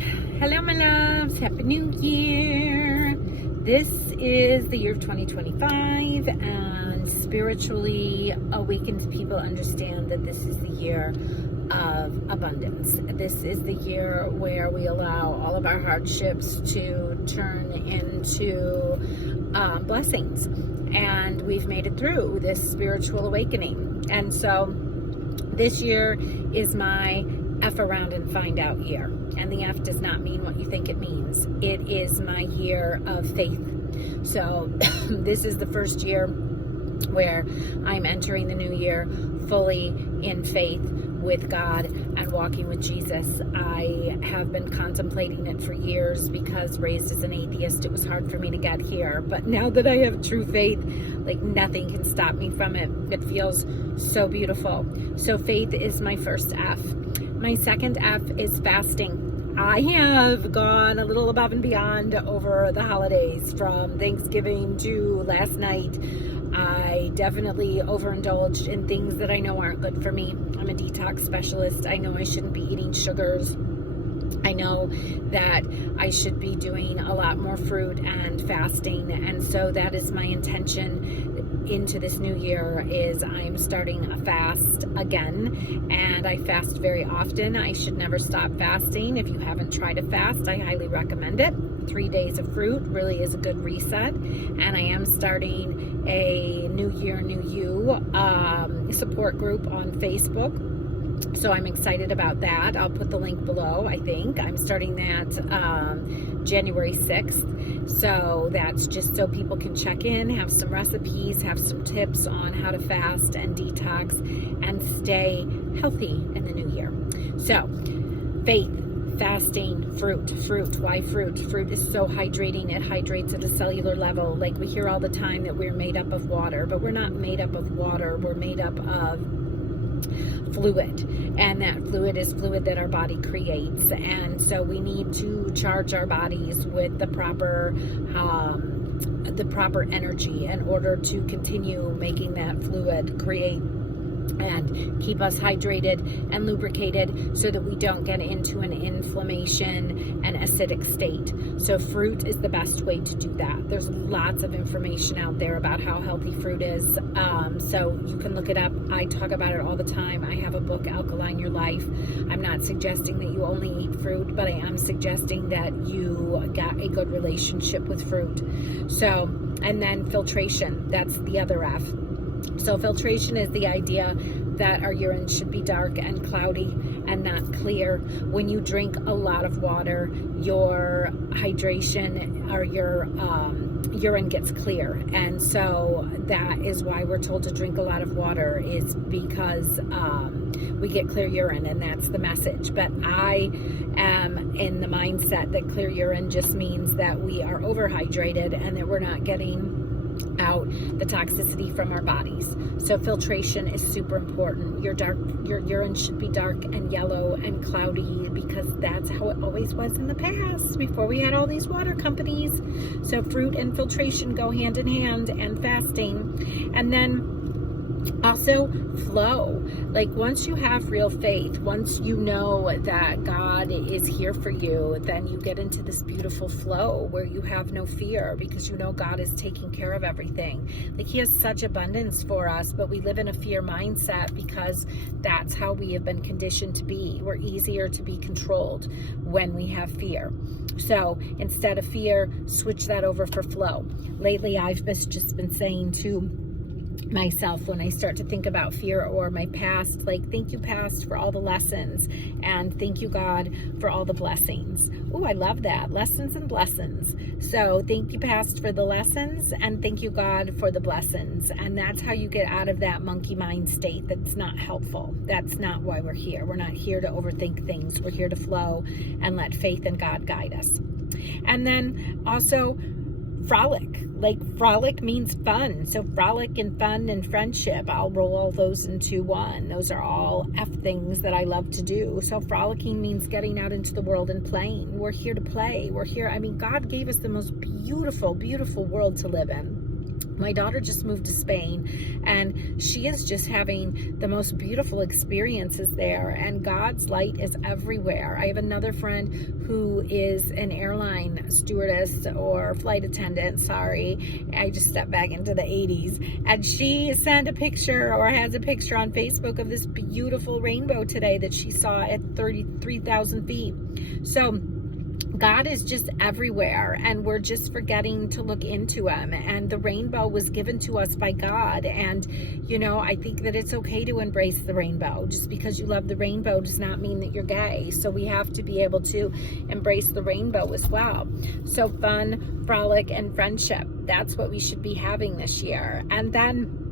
Hello, my loves. Happy New Year. This is the year of 2025, and spiritually awakened people understand that this is the year of abundance. This is the year where we allow all of our hardships to turn into blessings, and we've made it through this spiritual awakening. And so this year is my F around and find out year. And the F does not mean what you think it means. It is my year of faith. So this is the first year where I'm entering the new year fully in faith with God and walking with Jesus. I have been contemplating it for years because raised as an atheist, it was hard for me to get here. But now that I have true faith, like nothing can stop me from it. It feels so beautiful. So faith is my first F. My second F is fasting. I have gone a little above and beyond over the holidays, from Thanksgiving to last night. I definitely overindulged in things that I know aren't good for me. I'm a detox specialist. I know I shouldn't be eating sugars. I know that I should be doing a lot more fruit and fasting. And so that is my intention into this new year, is I'm starting a fast again, and I fast very often. I should never stop fasting. If you haven't tried a fast, I highly recommend it. 3 days of fruit really is a good reset. And I am starting a New Year, New You support group on Facebook. So I'm excited about that. I'll put the link below, I think. I'm starting that January 6th. So that's just so people can check in, have some recipes, have some tips on how to fast and detox and stay healthy in the new year. So faith, fasting, fruit. Why fruit? Fruit is so hydrating. It hydrates at a cellular level. Like, we hear all the time that we're made up of water, but we're not made up of water. We're made up of fluid, and that fluid is fluid that our body creates. And so we need to charge our bodies with the proper energy in order to continue making that fluid create and keep us hydrated and lubricated so that we don't get into an inflammation and acidic state. So fruit is the best way to do that. There's lots of information out there about how healthy fruit is. So you can look it up. I talk about it all the time. I have a book, Alkaline Your Life. I'm not suggesting that you only eat fruit, but I am suggesting that you got a good relationship with fruit. So, and then filtration, that's the other F. So filtration is the idea that our urine should be dark and cloudy and not clear. When you drink a lot of water, your hydration or your urine gets clear. And so that is why we're told to drink a lot of water, is because we get clear urine, and that's the message. But I am in the mindset that clear urine just means that we are overhydrated and that we're not getting out the toxicity from our bodies. So filtration is super important. Your urine should be dark and yellow and cloudy, because that's how it always was in the past, before we had all these water companies. So fruit and filtration go hand in hand, and fasting. And then also flow. Like, once you have real faith, once you know that God is here for you, then you get into this beautiful flow where you have no fear, because you know God is taking care of everything. Like, He has such abundance for us, but we live in a fear mindset because that's how we have been conditioned to be. We're easier to be controlled when we have fear. So instead of fear, switch that over for flow. Lately, I've just been saying to myself, when I start to think about fear or my past, like, thank you, past, for all the lessons, and thank you, God, for all the blessings. Oh, I love that. Lessons and blessings. So thank you, past, for the lessons, and thank you, God, for the blessings. And that's how you get out of that monkey mind state that's not helpful. That's not why we're here. We're not here to overthink things. We're here to flow and let faith in God guide us. And then also frolic. Like, frolic means fun. So frolic and fun and friendship, I'll roll all those into one. Those are all F things that I love to do. So frolicking means getting out into the world and playing. We're here to play. We're here. I mean, God gave us the most beautiful, beautiful world to live in. My daughter just moved to Spain, and she is just having the most beautiful experiences there, and God's light is everywhere. I have another friend who is an airline stewardess or flight attendant. Sorry, I just stepped back into the 80s. And she sent a picture, or has a picture on Facebook, of this beautiful rainbow today that she saw at 33,000 feet. So God is just everywhere, and we're just forgetting to look into him. And the rainbow was given to us by God. And, you know, I think that it's okay to embrace the rainbow. Just because you love the rainbow does not mean that you're gay. So we have to be able to embrace the rainbow as well. So fun, frolic, and friendship. That's what we should be having this year. And then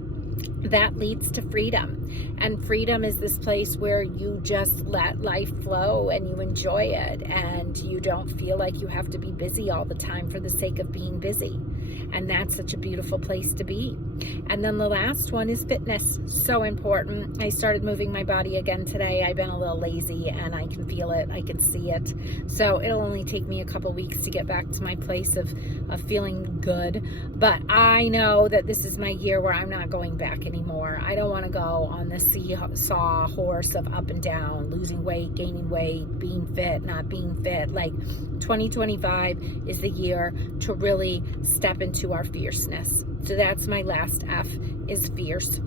that leads to freedom. And freedom is this place where you just let life flow and you enjoy it, and you don't feel like you have to be busy all the time for the sake of being busy. And that's such a beautiful place to be. And then the last one is fitness. So important. I started moving my body again today. I've been a little lazy, and I can feel it. I can see it. So it'll only take me a couple weeks to get back to my place of feeling good. But I know that this is my year where I'm not going back anymore. I don't want to go on the seesaw horse of up and down, losing weight, gaining weight, being fit, not being fit. Like, 2025 is the year to really step into our fierceness. So that's my last F, is fierce.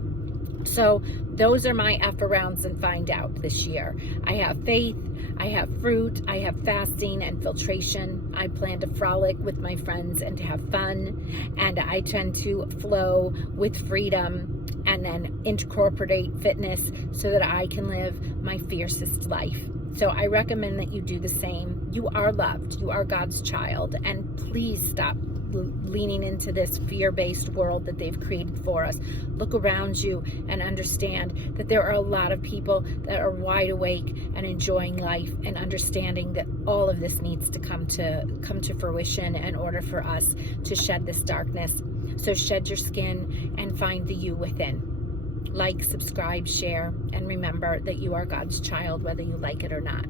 So those are my F arounds and find out this year. I have faith, I have fruit, I have fasting and filtration. I plan to frolic with my friends and to have fun. And I tend to flow with freedom and then incorporate fitness so that I can live my fiercest life. So I recommend that you do the same. You are loved. You are God's child. And please stop leaning into this fear-based world that they've created for us. Look around you and understand that there are a lot of people that are wide awake and enjoying life, and understanding that all of this needs to come to fruition in order for us to shed this darkness. So shed your skin and find the you within. Like, subscribe, share, and remember that you are God's child, whether you like it or not.